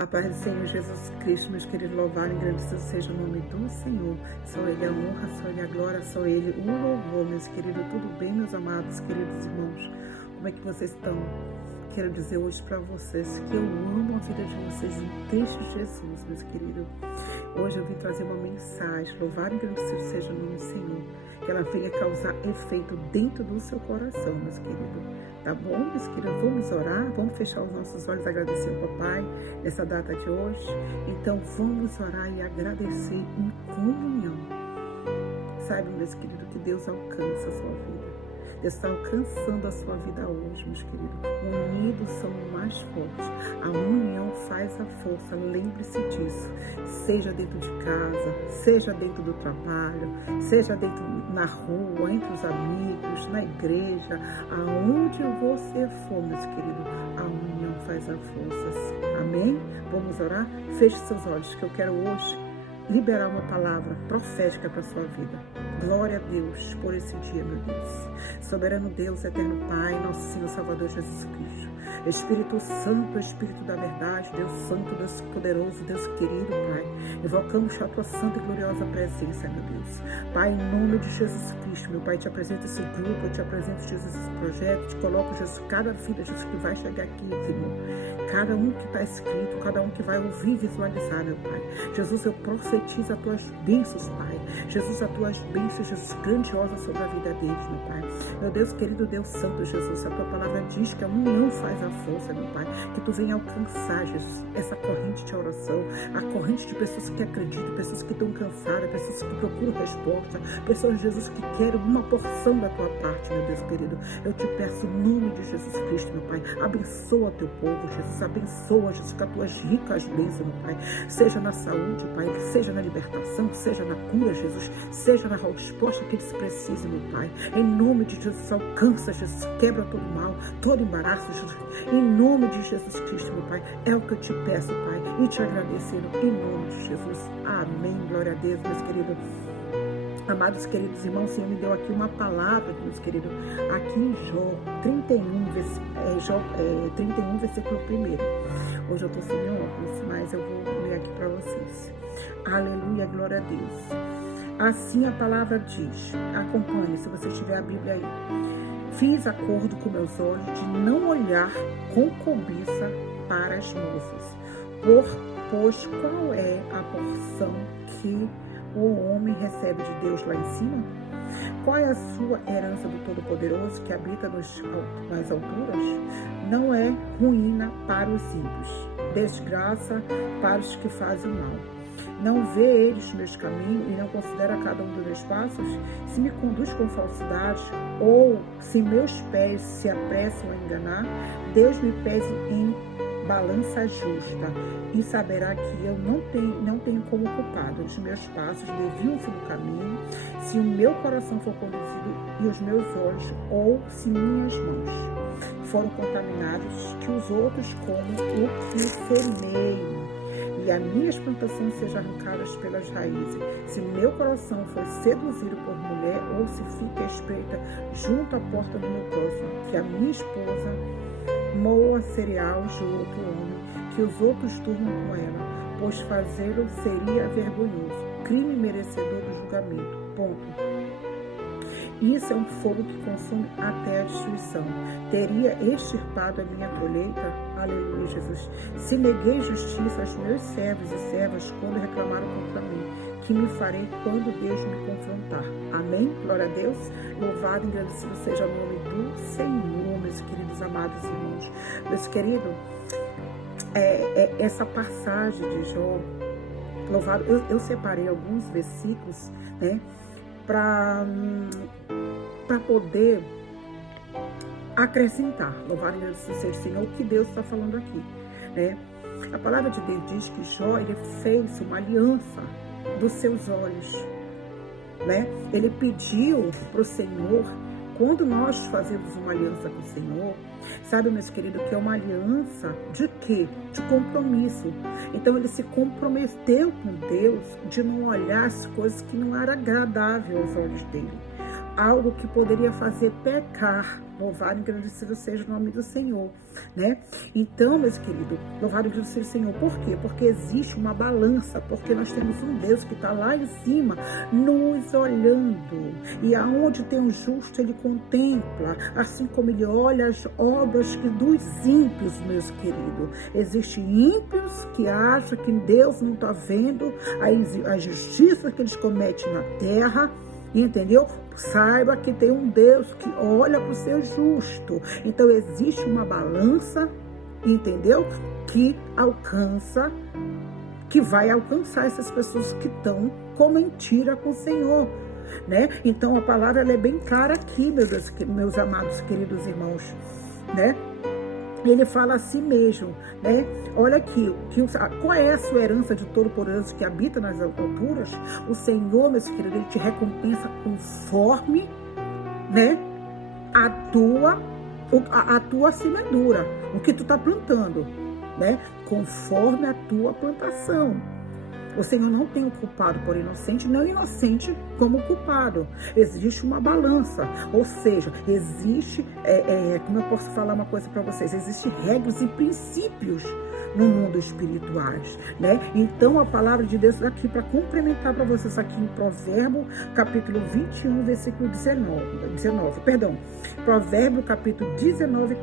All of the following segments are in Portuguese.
A paz do Senhor Jesus Cristo, meus queridos, louvado e engrandecido seja o nome do Senhor. Só Ele a honra, só Ele a glória, só Ele o louvor, meus queridos. Tudo bem, meus amados, queridos irmãos? Como é que vocês estão? Quero dizer hoje para vocês que eu amo a vida de vocês em Cristo Jesus, meus queridos. Hoje eu vim trazer uma mensagem, louvado e engrandecido seja o nome do Senhor. Que ela venha causar efeito dentro do seu coração, meus queridos. Tá bom, meus queridos? Vamos orar, vamos fechar os nossos olhos e agradecer ao Papai nessa data de hoje. Então vamos orar e agradecer em comunhão. Sabe, meus queridos, que Deus alcança a sua vida. Deus está alcançando a sua vida hoje, meus queridos. Unidos somos mais fortes. A união faz a força. Lembre-se disso. Seja dentro de casa, seja dentro do trabalho, seja dentro na rua, entre os amigos, na igreja, aonde você for, meus queridos, a união faz a força. Amém? Vamos orar? Feche seus olhos, que eu quero hoje liberar uma palavra profética para a sua vida. Glória a Deus por esse dia, meu Deus. Soberano Deus, eterno Pai, nosso Senhor Salvador Jesus Cristo. Espírito Santo, Espírito da verdade, Deus Santo, Deus poderoso, Deus querido, Pai. Invocamos a tua santa e gloriosa presença, meu Deus. Pai, em nome de Jesus Cristo, meu Pai, te apresento esse grupo, eu te apresento, Jesus, esse projeto, te coloco, Jesus, cada vida, Jesus, que vai chegar aqui, Senhor. Cada um que está escrito, cada um que vai ouvir, visualizar, meu Pai. Jesus, eu profetizo as tuas bênçãos, Pai. Jesus, as tuas bênçãos, Jesus, grandiosas sobre a vida deles, meu Pai. Meu Deus querido, Deus Santo, Jesus, a tua palavra diz que a união faz a força, meu Pai. Que tu venha alcançar, Jesus, essa corrente de oração, a corrente de pessoas que acreditam, pessoas que estão cansadas, pessoas que procuram resposta, pessoas, Jesus, que querem uma porção da tua parte, meu Deus querido. Eu te peço, em nome de Jesus Cristo, meu Pai, abençoa teu povo, Jesus, abençoa, Jesus, com as tuas ricas bênçãos, meu Pai. Seja na saúde, Pai, seja na libertação, seja na cura, Jesus, seja na resposta que eles precisam, meu Pai. Em nome de Jesus, alcança, Jesus, quebra todo mal, todo embaraço, Jesus. Em nome de Jesus Cristo, meu Pai, é o que eu te peço, Pai, e te agradecendo em nome de Jesus. Amém. Glória a Deus, meus queridos. Amados queridos irmãos, o Senhor me deu aqui uma palavra, meus queridos, aqui em Jó 31, versículo 1. Hoje eu estou sem óculos, mas eu vou ler aqui para vocês. Aleluia, glória a Deus. Assim a palavra diz, acompanhe se você tiver a Bíblia aí. Fiz acordo com meus olhos de não olhar com cobiça para as moças, pois qual é a porção que o homem recebe de Deus lá em cima? Qual é a sua herança do Todo-Poderoso que habita nas alturas? Não é ruína para os ímpios, desgraça para os que fazem mal. Não vê eles meus caminhos e não considera cada um dos meus passos? Se me conduz com falsidade, ou se meus pés se apressam a enganar, Deus me pese em balança justa e saberá que eu não tenho como culpado. Os meus passos desviam-se do caminho, se o meu coração for conduzido e os meus olhos, ou se minhas mãos foram contaminados, que os outros comam o que semeio e as minhas plantações sejam arrancadas pelas raízes. Se meu coração for seduzido por mulher, ou se fica espreita junto à porta do meu próximo, que a minha esposa moa cereal de outro homem, que os outros durmam com ela, pois fazê-lo seria vergonhoso, crime merecedor do julgamento. Ponto. Isso é um fogo que consome até a destruição. Teria extirpado a minha colheita? Aleluia, Jesus. Se neguei justiça aos meus servos e servas quando reclamaram contra mim, que me farei quando Deus me confrontar? Amém? Glória a Deus. Louvado e engrandecido seja o nome do Senhor, meus queridos amados irmãos. Meus queridos, essa passagem de Jó, louvado, eu separei alguns versículos, né, para poder acrescentar, louvado e agradecido seja o Senhor, o que Deus está falando aqui, né? A palavra de Deus diz que Jó, ele fez uma aliança dos seus olhos, né? Ele pediu para o Senhor, quando nós fazemos uma aliança com o Senhor, sabe, meus queridos, que é uma aliança de quê? De compromisso. Então ele se comprometeu com Deus de não olhar as coisas que não eram agradáveis aos olhos dele. Algo que poderia fazer pecar Louvado e engrandecido seja o nome do Senhor, né? Então, meus queridos, louvado e engrandecido seja o Senhor. Por quê? Porque existe uma balança, porque nós temos um Deus que está lá em cima, nos olhando. E aonde tem um justo, ele contempla, assim como ele olha as obras dos ímpios, meus queridos. Existem ímpios que acham que Deus não está vendo a justiça que eles cometem na terra, entendeu? Saiba que tem um Deus que olha para o seu justo. Então existe uma balança, entendeu? Que alcança, que vai alcançar essas pessoas que estão com mentira com o Senhor, né? Então a palavra ela é bem clara aqui, meus amados queridos irmãos, né? Ele fala assim mesmo, né? Olha aqui, qual é a sua herança de Todo-Poderoso que habita nas alturas? O Senhor, meus queridos, ele te recompensa conforme, né, a tua semeadura, o que tu está plantando, né? Conforme a tua plantação. O Senhor não tem o culpado por inocente, não inocente como culpado. Existe uma balança, ou seja, existe, como eu posso falar uma coisa para vocês, existem regras e princípios no mundo espirituais, né? Então a palavra de Deus está aqui para complementar para vocês aqui em Provérbio, capítulo 21, versículo 19, Provérbio, capítulo 19,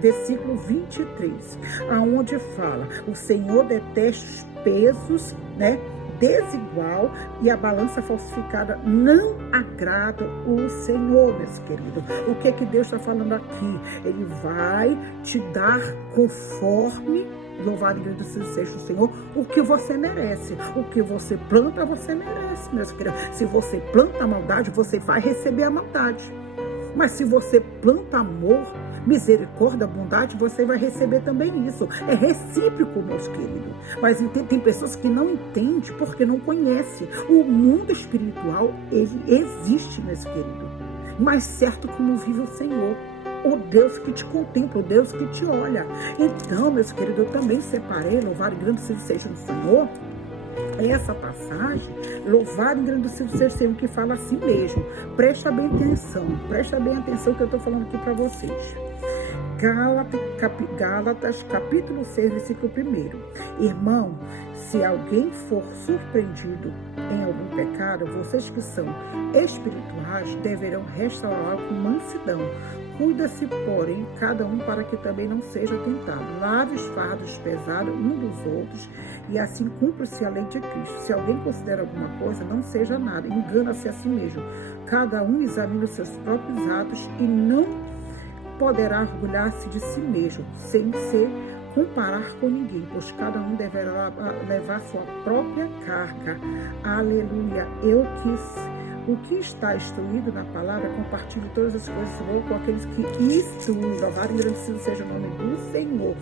versículo 23, aonde fala: o Senhor detesta os pesos, né, desigual, e a balança falsificada não agrada o Senhor, meus queridos. O que Deus está falando aqui? Ele vai te dar conforme, louvado e agradecido seja o Senhor, o que você merece. O que você planta, você merece, meus queridos. Se você planta a maldade, você vai receber a maldade. Mas se você planta amor, misericórdia, bondade, você vai receber também isso. É recíproco, meus queridos. Mas tem pessoas que não entendem porque não conhecem. O mundo espiritual, ele existe, meus queridos. Mas certo como vive o Senhor. O Deus que te contempla, o Deus que te olha. Então, meus queridos, eu também separei, louvado e engrandecido seja o Senhor, essa passagem, louvado e engrandecido seja o Senhor, que fala assim mesmo. Presta bem atenção que eu estou falando aqui para vocês. Gálatas, capítulo 6, versículo 1. Irmão, se alguém for surpreendido em algum pecado, vocês que são espirituais deverão restaurá-lo com mansidão. Cuida-se, porém, cada um para que também não seja tentado. Lave os fardos pesados um dos outros e assim cumpra-se a lei de Cristo. Se alguém considera alguma coisa, não seja nada, engana-se a si mesmo. Cada um examina os seus próprios atos e não poderá orgulhar-se de si mesmo, sem se comparar com ninguém, pois cada um deverá levar sua própria carga. Aleluia. O que está instruído na palavra, compartilhe todas as coisas boas com aqueles que instruem. Louvado e engrandecido seja o nome do Senhor.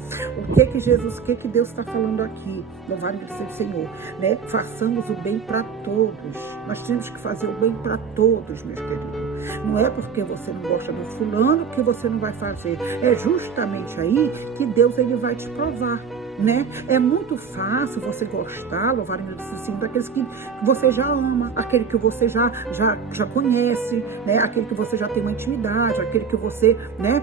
O que Deus está falando aqui? Louvado e engrandecido Senhor, né? Façamos o bem para todos. Nós temos que fazer o bem para todos, meus queridos. Não é porque você não gosta do fulano que você não vai fazer. É justamente aí que Deus ele vai te provar, né? É muito fácil você gostar, louvar e agradecer, daqueles que você já ama, aquele que você já conhece, né? Aquele que você já tem uma intimidade, aquele que você, né?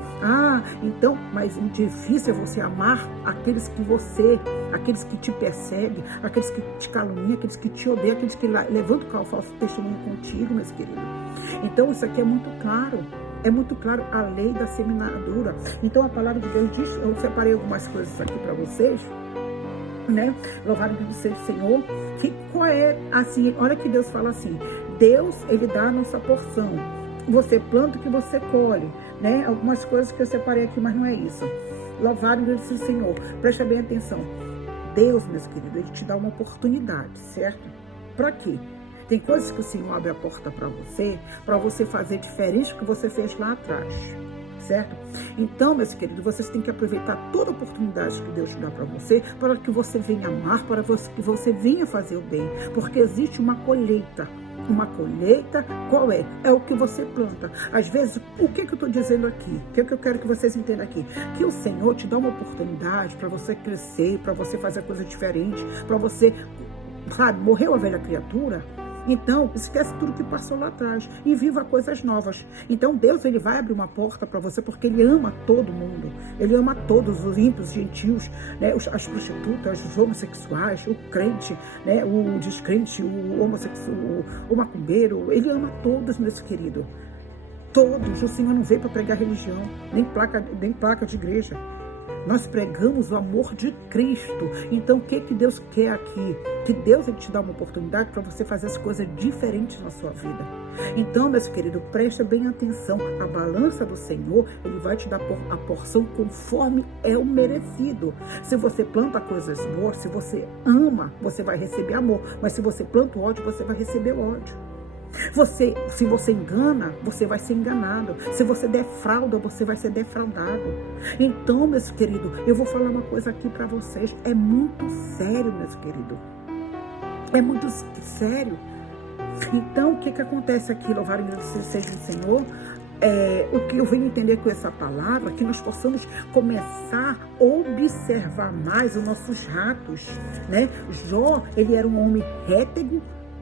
Então, mas o difícil é você amar aqueles que te perseguem, aqueles que te caluniam, aqueles que te odeiam, aqueles que levantam o falso testemunho contigo, meus queridos. Então, isso aqui é muito claro. É muito claro a lei da semeadura. Então a palavra de Deus diz, eu separei algumas coisas aqui para vocês, né? Louvado seja o Senhor. Qual é assim? Olha que Deus fala assim: Deus, ele dá a nossa porção. Você planta o que você colhe, né? Algumas coisas que eu separei aqui, mas não é isso. Louvado seja o Senhor. Presta bem atenção. Deus, meus queridos, ele te dá uma oportunidade, certo? Para quê? Tem coisas que o Senhor abre a porta para você fazer diferente do que você fez lá atrás, certo? Então, meus queridos, vocês têm que aproveitar toda a oportunidade que Deus te dá para que você venha amar, para que você venha fazer o bem, porque existe uma colheita. Uma colheita, qual é? É o que você planta. Às vezes, o que eu estou dizendo aqui? O que eu quero que vocês entendam aqui? Que o Senhor te dá uma oportunidade para você crescer, para você fazer coisa diferente, para você, sabe, morreu a velha criatura. Então, esquece tudo que passou lá atrás e viva coisas novas. Então, Deus, ele vai abrir uma porta para você porque ele ama todo mundo. Ele ama todos, os ímpios, os gentios, né? As prostitutas, os homossexuais, o crente, né? O descrente, o homossexual, o macumbeiro. Ele ama todos, meus queridos. Todos. O Senhor não veio para pregar religião, nem placa de igreja. Nós pregamos o amor de Cristo. Então, o que Deus quer aqui? Que Deus ele te dá uma oportunidade para você fazer as coisas diferentes na sua vida. Então, meus queridos, presta bem atenção. A balança do Senhor, ele vai te dar a porção conforme é o merecido. Se você planta coisas boas, se você ama, você vai receber amor. Mas se você planta o ódio, você vai receber ódio. Se você engana, você vai ser enganado. Se você defrauda, você vai ser defraudado. Então, meus queridos, eu vou falar uma coisa aqui para vocês. É muito sério, meus queridos. É muito sério. Então, o que acontece aqui? Louvado seja o Senhor. O que eu venho entender com essa palavra, que nós possamos começar a observar mais os nossos ratos, né? Jó, ele era um homem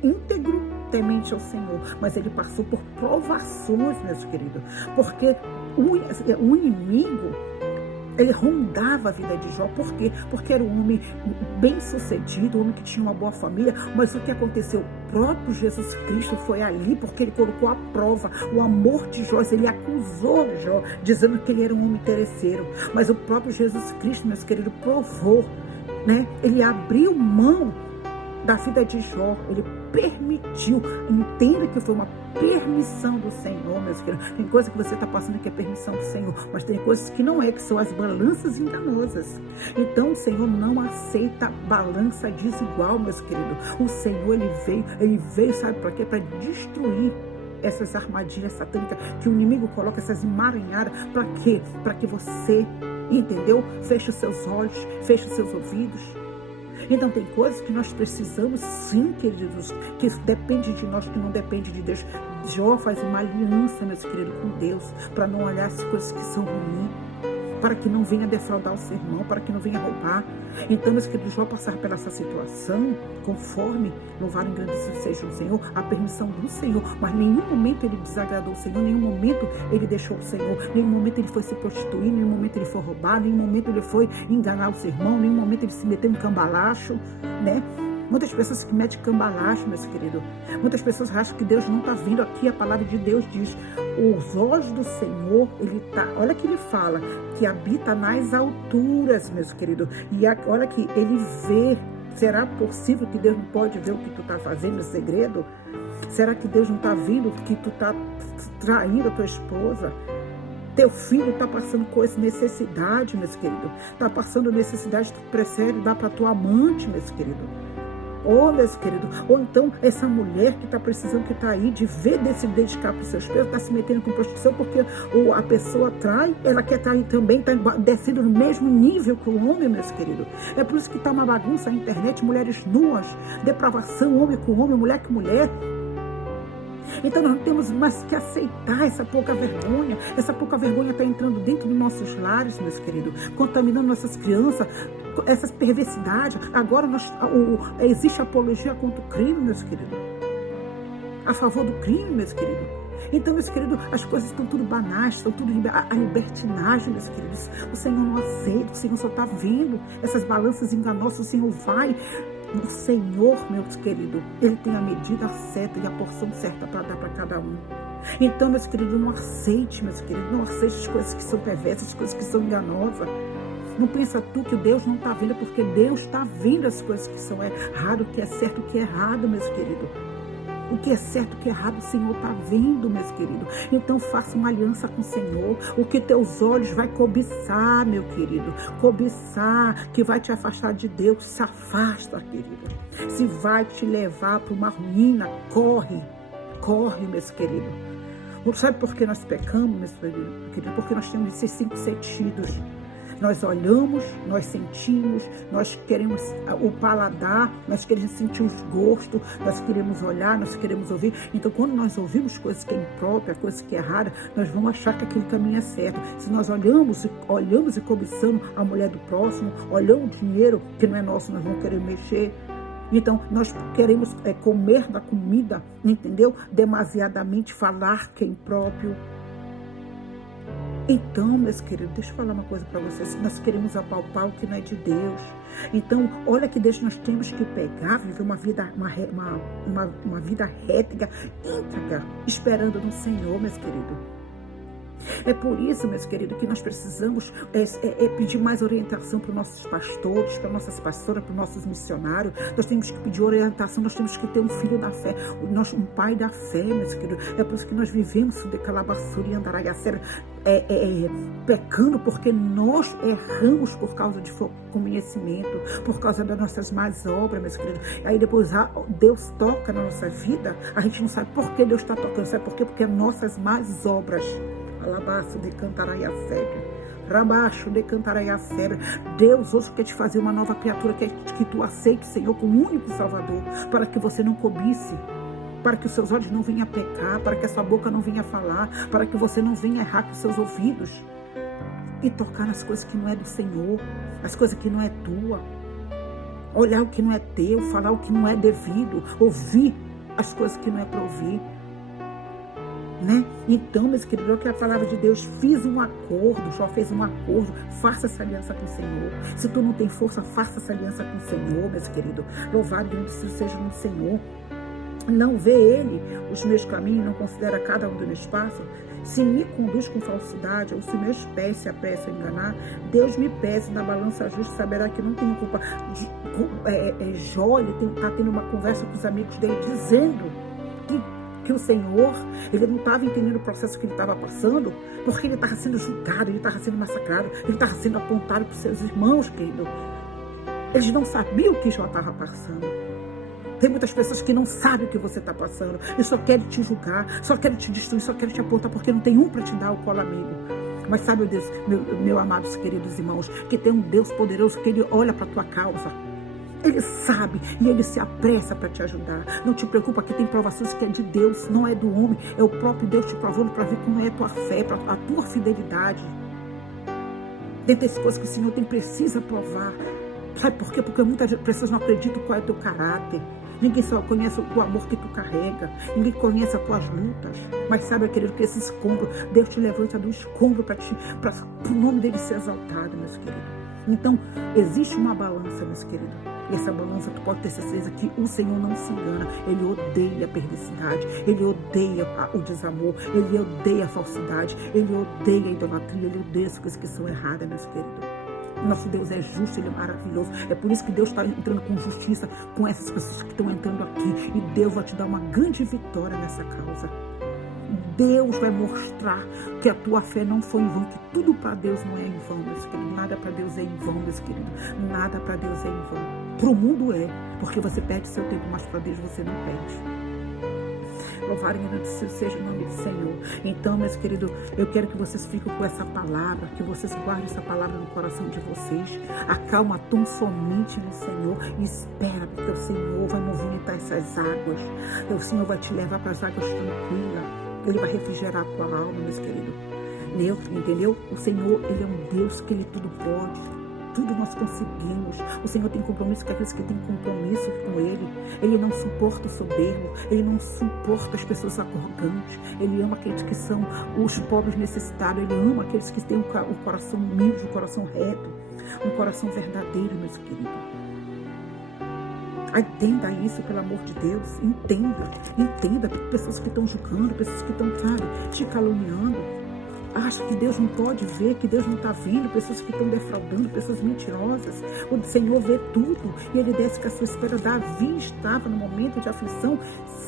íntegro, temente ao Senhor, mas ele passou por provações, meus queridos, porque o inimigo, ele rondava a vida de Jó. Por quê? Porque era um homem bem sucedido, um homem que tinha uma boa família, mas o que aconteceu? O próprio Jesus Cristo foi ali, porque ele colocou à prova o amor de Jó. Ele acusou Jó, dizendo que ele era um homem interesseiro, mas o próprio Jesus Cristo, meus queridos, provou, né? Ele abriu mão da vida de Jó, ele permitiu. Entenda que foi uma permissão do Senhor, meus queridos. Tem coisa que você está passando que é permissão do Senhor, mas tem coisas que não é, que são as balanças enganosas. Então o Senhor não aceita balança desigual, meus queridos. O Senhor, ele veio, sabe para quê? Para destruir essas armadilhas satânicas que o inimigo coloca, essas emaranhadas. Para quê? Para que você, entendeu? Feche os seus olhos, feche os seus ouvidos. Então tem coisas que nós precisamos, sim, queridos, que depende de nós, que não depende de Deus. Jó faz uma aliança, meus queridos, com Deus, para não olhar as coisas que são ruins, para que não venha defraudar o seu irmão, para que não venha roubar. Então, meus queridos, Jó passar pela essa situação, conforme, louvado e engrandecido seja o Senhor, a permissão do Senhor, mas em nenhum momento ele desagradou o Senhor, em nenhum momento ele deixou o Senhor, em nenhum momento ele foi se prostituir, em nenhum momento ele foi roubar, em nenhum momento ele foi enganar o seu irmão, em nenhum momento ele se meteu em cambalacho, né? Muitas pessoas que metem cambalacho, meus queridos. Muitas pessoas acham que Deus não está vindo. Aqui a palavra de Deus diz: os olhos do Senhor, ele tá, olha que ele fala, que habita nas alturas, meus queridos. E olha que ele vê. Será possível que Deus não pode ver o que tu está fazendo no segredo? Será que Deus não está vendo que tu está traindo a tua esposa? Teu filho está passando com essa necessidade, meus queridos. Está passando necessidade, tu prefere dar para tua amante, meus queridos. Meus queridos, ou então essa mulher que está precisando, que está aí, de se dedicar para os seus filhos, está se metendo com prostituição, porque a pessoa trai, ela quer trair também, está descendo no mesmo nível que o homem, meus queridos. É por isso que está uma bagunça na internet, mulheres nuas, depravação, homem com homem, mulher com mulher. Então nós não temos mais que aceitar essa pouca vergonha. Essa pouca vergonha está entrando dentro dos nossos lares, meus queridos, contaminando nossas crianças, essas perversidades. Agora existe apologia contra o crime, meus queridos, a favor do crime, meus queridos. Então, meus queridos, as coisas estão tudo banais, estão tudo a libertinagem, meus queridos. O Senhor não aceita, o Senhor só está vendo essas balanças enganosas. O Senhor vai. O Senhor, meus queridos, ele tem a medida certa e a porção certa para dar para cada um. Então, meus queridos, não aceite, meus queridos, não aceite as coisas que são perversas, as coisas que são enganosas. Não pensa tu que Deus não está vendo, porque Deus está vendo as coisas que são erradas, o que é certo, o que é errado, meus queridos. O que é certo, o que é errado, o Senhor está vendo, meus queridos. Então faça uma aliança com o Senhor. O que teus olhos vai cobiçar, meu querido. Cobiçar, que vai te afastar de Deus. Se afasta, querido. Se vai te levar para uma ruína, corre. Corre, meus queridos. Sabe por que nós pecamos, meus queridos? Porque nós temos esses 5 sentidos. Nós olhamos, nós sentimos, nós queremos o paladar, nós queremos sentir os gostos, nós queremos olhar, nós queremos ouvir. Então, quando nós ouvimos coisas que é imprópria, coisas que é errada, nós vamos achar que aquele caminho é certo. Se nós olhamos e cobiçamos a mulher do próximo, olhamos o dinheiro que não é nosso, nós vamos querer mexer. Então, nós queremos comer da comida, entendeu? Demasiadamente, falar que é impróprio. Então, meus queridos, deixa eu falar uma coisa para vocês. Nós queremos apalpar o que não é de Deus. Então, olha que Deus, nós temos que pegar, viver uma vida reta, íntegra, esperando no Senhor, meus queridos. É por isso, meus queridos, que nós precisamos pedir mais orientação para os nossos pastores, para nossas pastoras, para os nossos missionários. Nós temos que pedir orientação, nós temos que ter um filho da fé, um pai da fé, meus queridos. É por isso que nós vivemos de calabaçura e andaraiacera, pecando, porque nós erramos por causa de conhecimento, por causa das nossas más obras, meus queridos. Aí depois Deus toca na nossa vida, a gente não sabe por que Deus está tocando, sabe por quê? Porque nossas más obras. Alabaço de cantarai a febre, rabaixo de cantarai a febre. Deus hoje quer te fazer uma nova criatura, quer que tu aceite, Senhor, como único Salvador, para que você não cobice, para que os seus olhos não venham a pecar, para que a sua boca não venha a falar, para que você não venha a errar com os seus ouvidos e tocar nas coisas que não é do Senhor, as coisas que não é tua, olhar o que não é teu, falar o que não é devido, ouvir as coisas que não é para ouvir. Né? Então, meus queridos, olha que a palavra de Deus, fiz um acordo, Jó fez um acordo, faça essa aliança com o Senhor. Se tu não tem força, faça essa aliança com o Senhor, meus queridos. Louvado e bendito seja no Senhor. Não vê Ele os meus caminhos, não considera cada um do meu espaço. Se me conduz com falsidade, ou se meus pés se apressam a enganar, Deus me pese na balança justa, saberá que não tenho culpa. Jó está tendo uma conversa com os amigos dele, dizendo que o Senhor, ele não estava entendendo o processo que ele estava passando, porque ele estava sendo julgado, ele estava sendo massacrado, ele estava sendo apontado para os seus irmãos, querido. Eles não sabiam o que Jó estava passando. Tem muitas pessoas que não sabem o que você está passando e só querem te julgar, só querem te destruir, só querem te apontar, porque não tem um para te dar o colo amigo. Mas sabe, Deus, meu amados queridos irmãos, que tem um Deus poderoso que ele olha para a tua causa. Ele sabe e ele se apressa para te ajudar. Não te preocupa que tem provações que é de Deus, não é do homem. É o próprio Deus te provando para ver como é a tua fé, a tua fidelidade. Dentre as coisas que o Senhor precisa provar. Sabe por quê? Porque muitas pessoas não acreditam qual é o teu caráter. Ninguém só conhece o amor que tu carrega. Ninguém conhece as tuas lutas. Mas sabe, querido, que esse escombro, Deus te levanta do escombro para o nome dele ser exaltado, meus queridos. Então, existe uma balança, meus queridos. E essa balança, tu pode ter certeza que o Senhor não se engana. Ele odeia a perversidade, ele odeia o desamor, ele odeia a falsidade, ele odeia a idolatria, ele odeia as coisas que são erradas, meus queridos. Nosso Deus é justo, ele é maravilhoso. É por isso que Deus está entrando com justiça com essas pessoas que estão entrando aqui. E Deus vai te dar uma grande vitória nessa causa. Deus vai mostrar que a tua fé não foi em vão, que tudo para Deus não é em vão, meus queridos. Nada para Deus é em vão, meus queridos. Nada para Deus é em vão. Para o mundo é, porque você perde seu tempo, mas para Deus você não perde. Louvado e bendito seja o nome do Senhor. Então, meus queridos, eu quero que vocês fiquem com essa palavra, que vocês guardem essa palavra no coração de vocês. Acalma tão somente no Senhor e espera, porque o Senhor vai movimentar essas águas. O Senhor vai te levar para as águas tranquilas. Ele vai refrigerar a tua alma, meus queridos. Entendeu? O Senhor, ele é um Deus que ele tudo pode. Tudo nós conseguimos. O Senhor tem compromisso com aqueles que têm compromisso com Ele. Ele não suporta o soberbo. Ele não suporta as pessoas arrogantes. Ele ama aqueles que são os pobres necessitados. Ele ama aqueles que têm um coração humilde, um coração reto, um coração verdadeiro, meus queridos. Entenda isso, pelo amor de Deus. Entenda. Pessoas que estão julgando, pessoas que estão, te caluniando. Acha que Deus não pode ver, que Deus não está vendo, pessoas que estão defraudando, pessoas mentirosas. O Senhor vê tudo e ele desce com a sua espera. Davi estava no momento de aflição,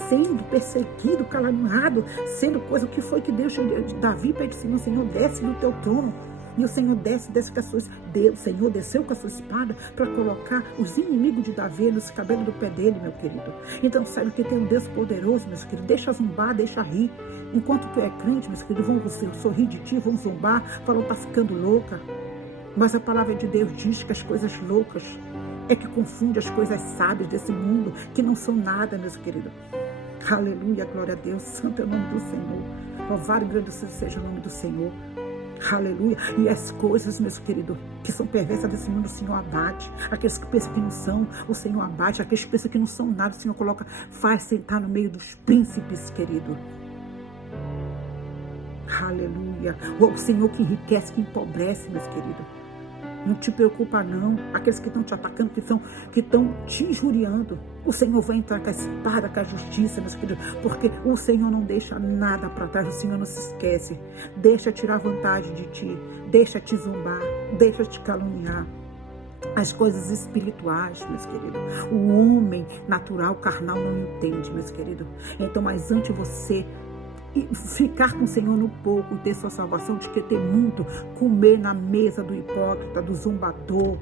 sendo perseguido, caluniado, sendo coisa. O que foi que Deus, Davi pede ao Senhor, desce do teu trono. E o Senhor desce com a sua, o Senhor desceu com a sua espada para colocar os inimigos de Davi nos cabelos do pé dele, meu querido. Então, sabe que tem um Deus poderoso, meus queridos. Deixa zombar, deixa rir. Enquanto tu é crente, meus queridos, vão sorrir de ti, vão zombar, falam, tá ficando louca. Mas a palavra de Deus diz que as coisas loucas é que confunde as coisas sábias desse mundo, que não são nada, meus queridos. Aleluia, glória a Deus, santo é o nome do Senhor. Louvado e grande seja o nome do Senhor. Aleluia. E as coisas, meus queridos, que são perversas desse mundo, o Senhor abate. Aqueles que pensam que não são, o Senhor abate. Aqueles que pensam que não são nada, o Senhor coloca, faz sentar no meio dos príncipes, querido. Aleluia. O Senhor que enriquece, que empobrece, meus queridos. Não te preocupa não. Aqueles que estão te atacando, que estão te injuriando, o Senhor vai entrar com a espada, com a justiça, meus queridos, porque o Senhor não deixa nada para trás. O Senhor não se esquece. Deixa tirar vantagem de ti, deixa te zombar, deixa te caluniar. As coisas espirituais, meus queridos, o homem natural, carnal, não entende, meus queridos. Então, mas antes você e ficar com o Senhor no pouco e ter sua salvação, de que ter muito, comer na mesa do hipócrita, do zombador,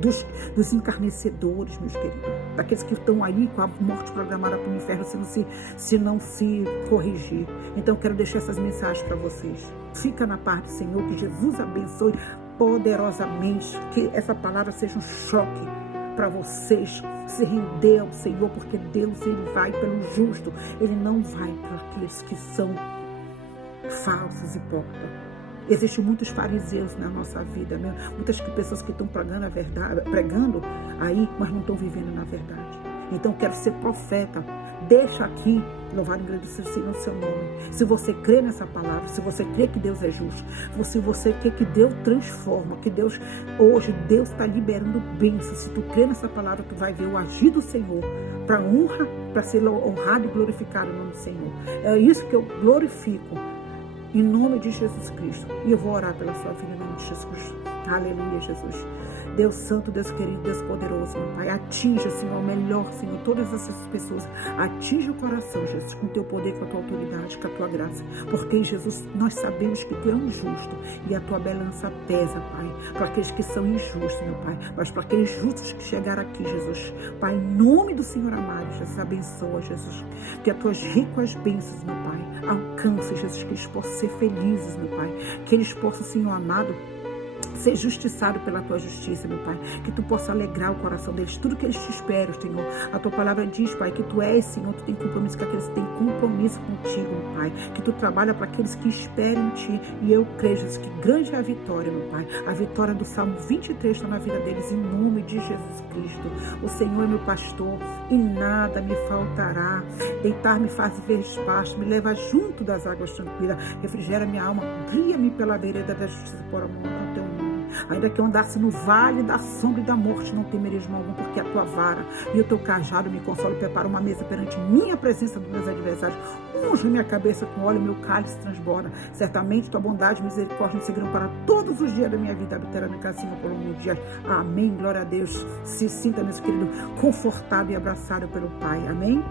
dos encarnecedores, meus queridos, daqueles que estão aí com a morte programada para o inferno se não se corrigir. Então quero deixar essas mensagens para vocês. Fica na paz do Senhor, que Jesus abençoe poderosamente, que essa palavra seja um choque para vocês se render ao Senhor, porque Deus, Ele vai pelo justo, Ele não vai para aqueles que são falsos, hipócritas. Existem muitos fariseus na nossa vida, né? Muitas pessoas que estão pregando a verdade, pregando aí, mas não estão vivendo na verdade. Então quero ser profeta. Deixa aqui, louvado e agradecido seja o seu nome. Se você crê nessa palavra, se você crê que Deus é justo, se você crê que Deus transforma, que Deus, hoje Deus está liberando bênçãos. Se tu crê nessa palavra, tu vai ver o agir do Senhor, para honra, para ser honrado e glorificado no nome do Senhor. É isso que eu glorifico, em nome de Jesus Cristo. E eu vou orar pela sua vida em nome de Jesus. Aleluia, Jesus. Deus santo, Deus querido, Deus poderoso, meu Pai, atinja, Senhor, o melhor, Senhor, todas essas pessoas, atinja o coração, Jesus, com o teu poder, com a tua autoridade, com a tua graça, porque, Jesus, nós sabemos que tu é um justo e a tua balança pesa, Pai, para aqueles que são injustos, meu Pai, mas para aqueles justos que chegaram aqui, Jesus, Pai, em nome do Senhor amado, Jesus, abençoa, Jesus, que as tuas ricas bênçãos, meu Pai, alcance, Jesus, que eles possam ser felizes, meu Pai, que eles possam, Senhor amado, ser justiçado pela tua justiça, meu Pai. Que tu possa alegrar o coração deles. Tudo que eles te esperam, Senhor. A tua palavra diz, Pai, que tu és, Senhor. Tu tem compromisso com aqueles que têm compromisso contigo, meu Pai. Que tu trabalha para aqueles que esperam em ti. E eu creio, Jesus, que grande é a vitória, meu Pai. A vitória do Salmo 23 está na vida deles, em nome de Jesus Cristo. O Senhor é meu pastor e nada me faltará. Deitar-me faz ver espaço, me leva junto das águas tranquilas. Refrigera minha alma, guia-me pela vereda da justiça por amor ao teu nome. Ainda que eu andasse no vale da sombra e da morte, não temerei mal algum, porque a tua vara e o teu cajado me consolam. Prepara uma mesa perante minha presença dos meus adversários. Unge minha cabeça com óleo, meu cálice transborda. Certamente tua bondade e misericórdia me seguirão para todos os dias da minha vida. Habitará na casinha por longos dias. Amém. Glória a Deus. Se sinta, meus queridos, confortado e abraçado pelo Pai. Amém.